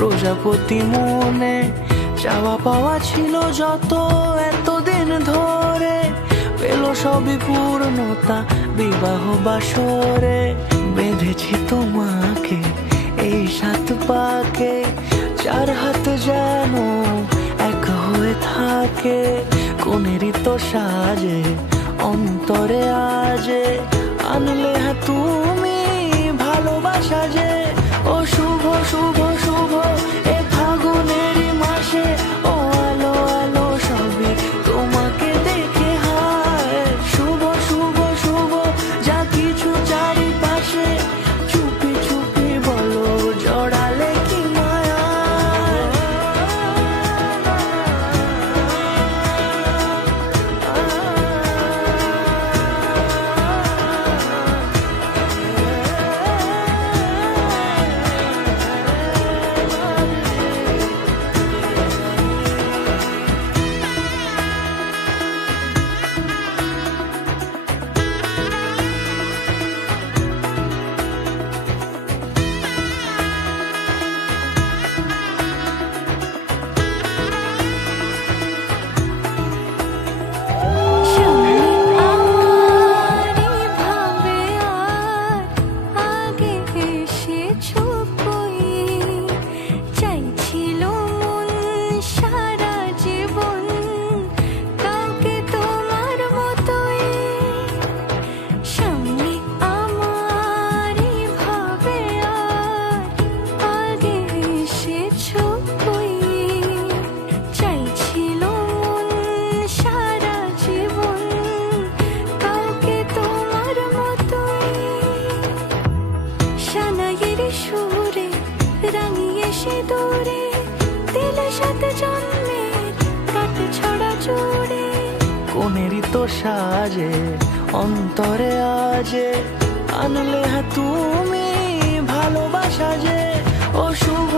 প্রজাপতি মনে চাওয়া পাওয়া ছিল যত এতদিন ধরে, পেল সবই পূর্ণতা বিবাহ বাসরে। বেঁধেছি তোমাকে এই 7 পাকে, 4 হাত যেন এক হয়ে থাকে। কোনেরই তো সাজে অন্তরে আজে, আনলে হ্যাঁ তুমি ভালোবাসা যে। ও শুভ শুভ শুভ এ ফাগুনেরই মাসে, ও আলো আলো সবই তোমাকে দেখে হায়। শুভ শুভ শুভ যা কিছু চারিপাশে, চুপি চুপি বলো জড়ালে কি মায়া। কোনেরই তো সাজে অন্তরে আজে, আনলে হ্যাঁ তুমি ভালোবাসা যে। ও শুভ